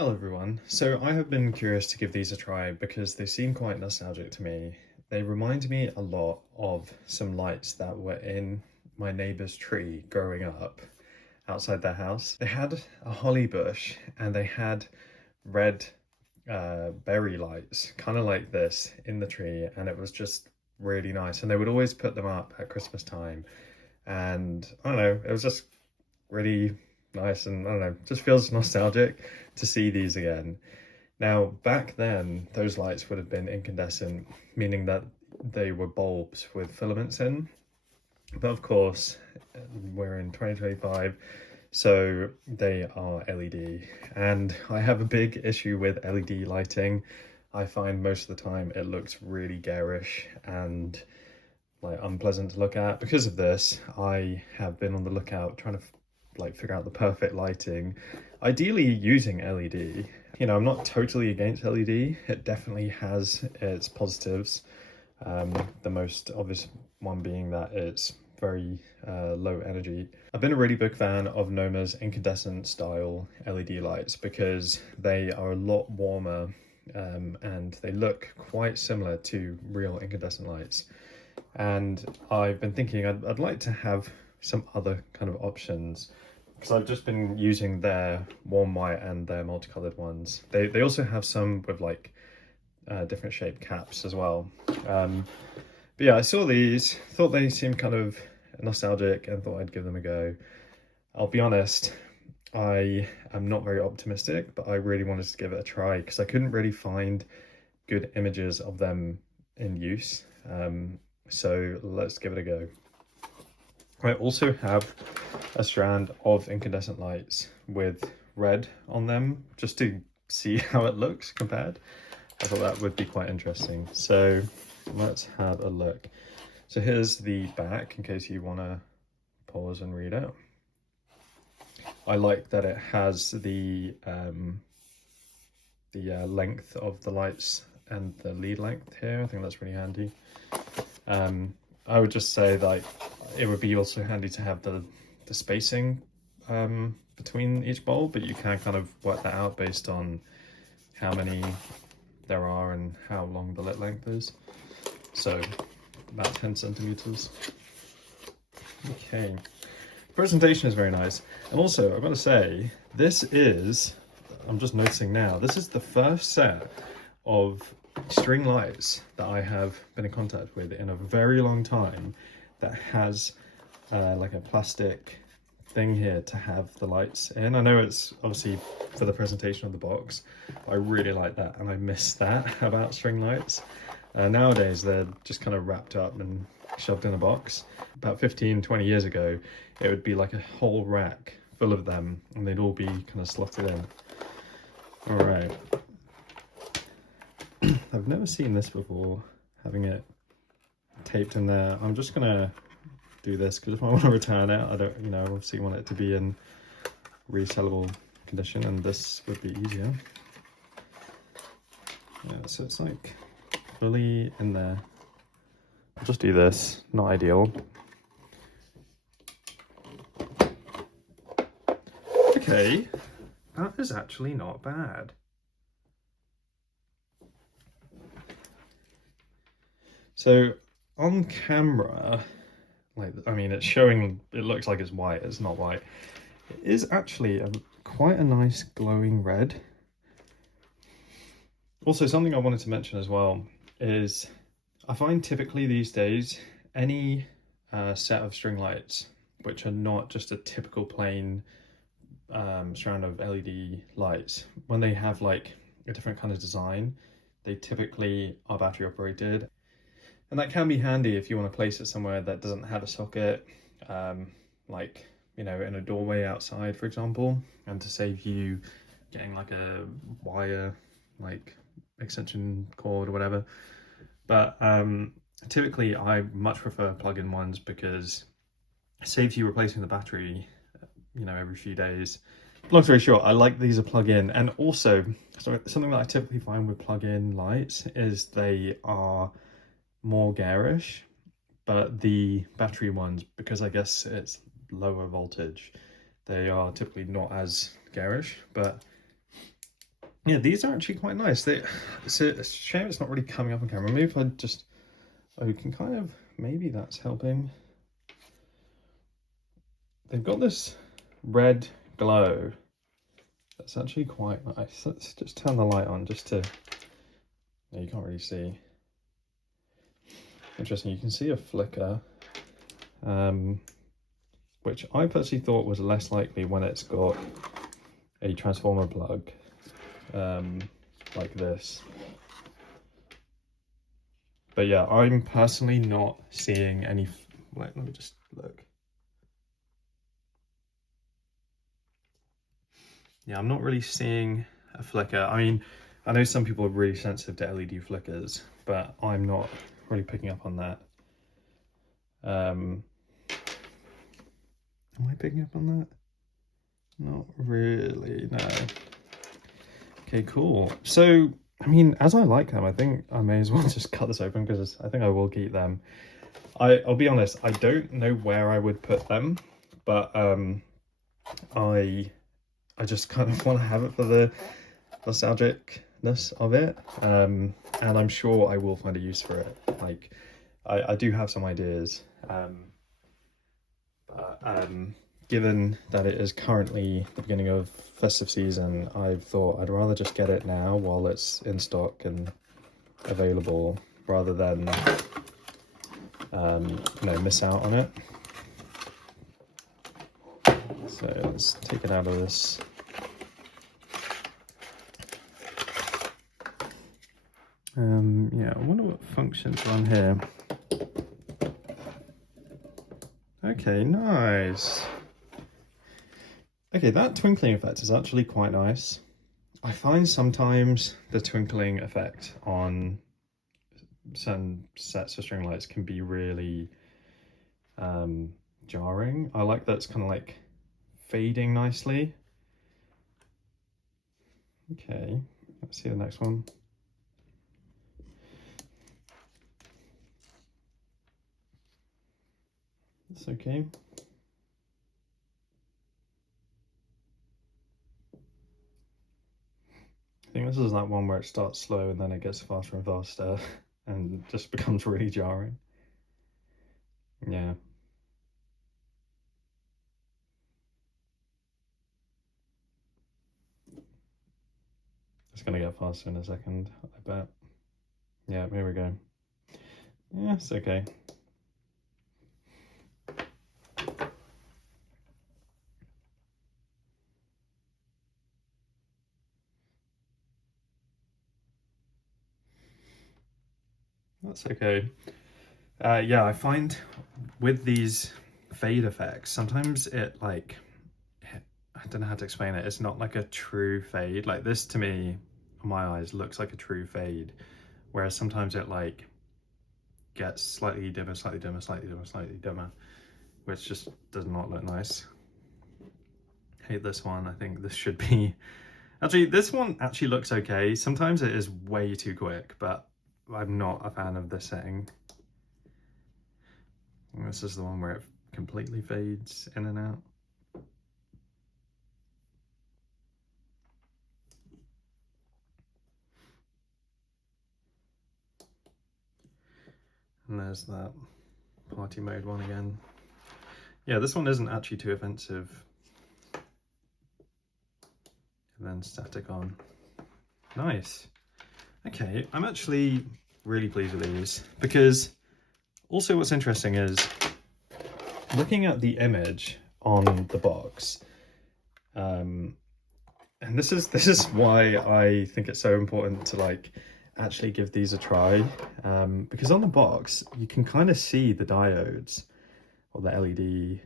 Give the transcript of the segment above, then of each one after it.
Hello everyone. So I have been curious to give these a try because they seem quite nostalgic to me. They remind me a lot of some lights that were in my neighbour's tree growing up outside their house. They had a holly bush and they had red berry lights, kind of like this, in the tree, and it was just really nice. And they would always put them up at Christmas time. And I don't know, it was just really nice, and I don't know, just feels nostalgic to see these again. Now, back then, those lights would have been incandescent, meaning that they were bulbs with filaments in. But of course, we're in 2025, so they are LED. And I have a big issue with LED lighting. I find most of the time it looks really garish and like unpleasant to look at. Because of this, I have been on the lookout trying to figure out the perfect lighting, ideally using LED. You know, I'm not totally against LED. It definitely has its positives. The most obvious one being that it's very low energy. I've been a really big fan of Noma's incandescent style LED lights because they are a lot warmer and they look quite similar to real incandescent lights. And I've been thinking I'd like to have some other kind of options because I've just been using their warm white and their multicolored ones. They also have some with like different shaped caps as well. But yeah, I saw these, thought they seemed kind of nostalgic and thought I'd give them a go. I'll be honest, I am not very optimistic, but I really wanted to give it a try because I couldn't really find good images of them in use. So let's give it a go. I also have a strand of incandescent lights with red on them just to see how it looks compared. I thought that would be quite interesting. So let's have a look. So here's the back in case you want to pause and read it. I like that it has the length of the lights and the lead length here. I think that's really handy. I would just say like it would be also handy to have the spacing between each bulb, but you can kind of work that out based on how many there are and how long the lit length is. So about 10 centimeters. Okay, presentation is very nice. And also I've got to say, this is, I'm just noticing now, this is the first set of string lights that I have been in contact with in a very long time that has like a plastic thing here to have the lights in. I know it's obviously for the presentation of the box, but I really like that and I miss that about string lights. Nowadays they're just kind of wrapped up and shoved in a box. About 15-20 years ago it would be like a whole rack full of them and they'd all be kind of slotted in. All right. I've never seen this before, having it taped in there. I'm just gonna do this because if I want to return it, I don't, you know, obviously want it to be in resellable condition, and this would be easier. Yeah, so it's like fully in there. I'll just do this, not ideal. Okay, that is actually not bad. So on camera, like, I mean, it's showing, it looks like it's white, it's not white. It is actually quite a nice glowing red. Also, something I wanted to mention as well is I find typically these days, any set of string lights, which are not just a typical plain strand of LED lights, when they have like a different kind of design, they typically are battery operated. And that can be handy if you want to place it somewhere that doesn't have a socket, like, you know, in a doorway outside, for example, and to save you getting like a wire, like extension cord or whatever. But typically I much prefer plug-in ones because it saves you replacing the battery, you know, every few days. Long story short, I like these are plug-in. And also, something that I typically find with plug-in lights is they are more garish, but the battery ones, because I guess it's lower voltage, they are typically not as garish. But Yeah, these are actually quite nice. It's a shame it's not really coming up on camera. Maybe if I just, oh, you can kind of, maybe that's helping. They've got this red glow that's actually quite nice. Let's just turn the light on just to, no, you can't really see. Interesting, you can see a flicker, which I personally thought was less likely when it's got a transformer plug like this. But yeah, I'm personally not seeing any, let me just look. Yeah, I'm not really seeing a flicker. I mean, I know some people are really sensitive to LED flickers, but I'm not really picking up on that. Am I picking up on that? Not really, no. Okay, cool. So, I mean, as I like them, I think I may as well just cut this open because I think I will keep them. I'll be honest, I don't know where I would put them, but I just kind of want to have it for the nostalgicness of it, and I'm sure I will find a use for it. Like, I do have some ideas, but given that it is currently the beginning of festive season, I've thought I'd rather just get it now while it's in stock and available, rather than you know, miss out on it. So let's take it out of this. Yeah, I wonder what functions are on here. Okay, nice. Okay, that twinkling effect is actually quite nice. I find sometimes the twinkling effect on certain sets of string lights can be really jarring. I like that it's kind of like fading nicely. Okay, let's see the next one. That's okay. I think this is that one where it starts slow and then it gets faster and faster and just becomes really jarring. Yeah. It's gonna get faster in a second, I bet. Yeah, here we go. Yeah, it's okay. That's okay. Yeah, I find with these fade effects, sometimes it like, I don't know how to explain it. It's not like a true fade. Like this to me, in my eyes, looks like a true fade. Whereas sometimes it like gets slightly dimmer, slightly dimmer, slightly dimmer, slightly dimmer, which just does not look nice. Hate this one. I think this should be, actually this one actually looks okay. Sometimes it is way too quick, but I'm not a fan of this setting. And this is the one where it completely fades in and out. And there's that party mode one again. Yeah, this one isn't actually too offensive. And then static on. Nice. Okay, I'm actually really pleased with these, because also what's interesting is looking at the image on the box, and this is why I think it's so important to like actually give these a try, because on the box you can kind of see the diodes or the LED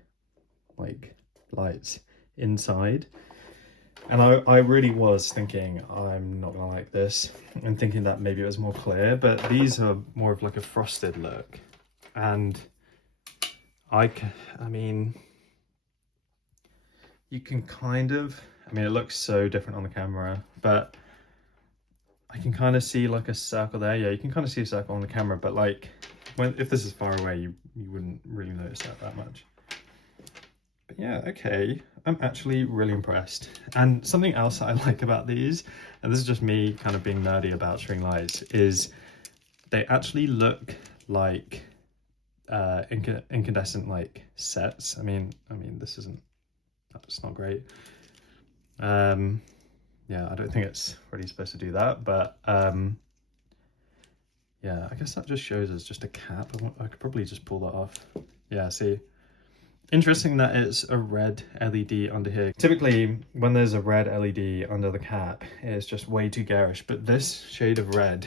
like lights inside, and I really was thinking I'm not gonna like this, and thinking that maybe it was more clear, but these are more of like a frosted look, and I mean, you can kind of, I mean, it looks so different on the camera, but I can kind of see like a circle there. Yeah, you can kind of see a circle on the camera, but like if this is far away, you wouldn't really notice that much. But yeah, okay, I'm actually really impressed. And something else that I like about these, and this is just me kind of being nerdy about string lights, is they actually look like incandescent like sets. I mean, this isn't, that's not great. Yeah, I don't think it's really supposed to do that, but yeah, I guess that just shows us just a cap. I could probably just pull that off. Yeah, see. Interesting that it's a red LED under here. Typically, when there's a red LED under the cap, it's just way too garish, but this shade of red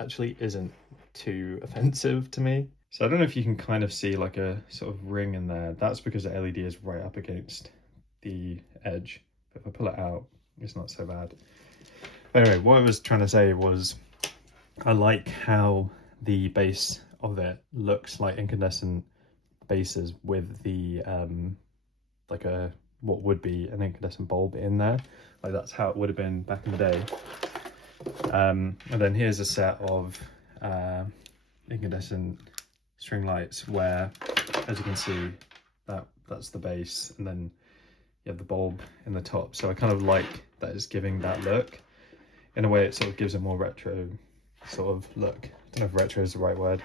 actually isn't too offensive to me. So I don't know if you can kind of see like a sort of ring in there. That's because the LED is right up against the edge. But if I pull it out, it's not so bad. But anyway, what I was trying to say was I like how the base of it looks like incandescent bases with the like a what would be an incandescent bulb in there. Like that's how it would have been back in the day. And then here's a set of incandescent string lights where, as you can see, that's the base, and then you have the bulb in the top. So I kind of like that it's giving that look. In a way, it sort of gives a more retro sort of look. I don't know if retro is the right word.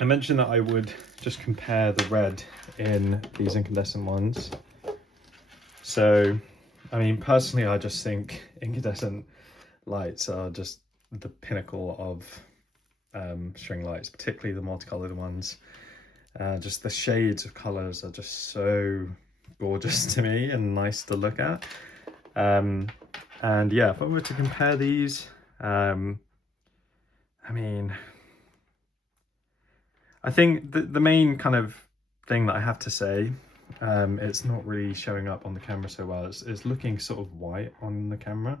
I mentioned that I would just compare the red in these incandescent ones. So, I mean, personally, I just think incandescent lights are just the pinnacle of string lights, particularly the multicolored ones. Just the shades of colors are just so gorgeous to me and nice to look at. And yeah, if I were to compare these, I mean, I think the main kind of thing that I have to say, it's not really showing up on the camera so well, it's looking sort of white on the camera.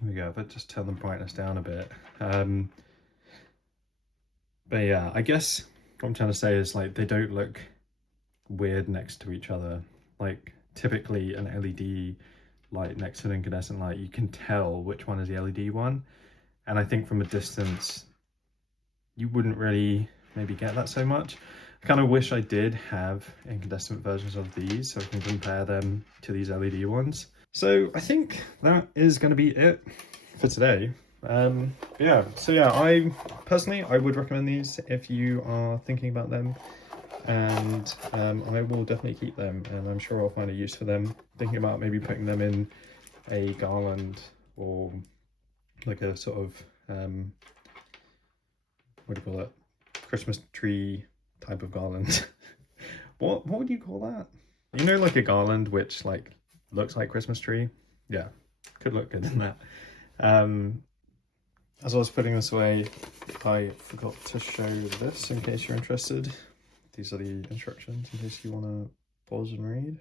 Here we go, if I just turn the brightness down a bit. But yeah, I guess what I'm trying to say is like they don't look weird next to each other. Like typically an LED light next to an incandescent light, you can tell which one is the LED one. And I think from a distance, you wouldn't really maybe get that so much. I kind of wish I did have incandescent versions of these so I can compare them to these LED ones. So I think that is going to be it for today. Yeah, so yeah, I personally would recommend these if you are thinking about them, and I will definitely keep them, and I'm sure I'll find a use for them. Thinking about maybe putting them in a garland or like a sort of what do you call it, Christmas tree type of garland. what would you call that? You know, like a garland which like looks like Christmas tree. Yeah, could look good in that. As I was putting this away, I forgot to show this in case you're interested. These are the instructions in case you want to pause and read.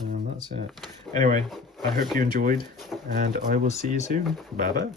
And that's it. Anyway, I hope you enjoyed, and I will see you soon. Bye bye.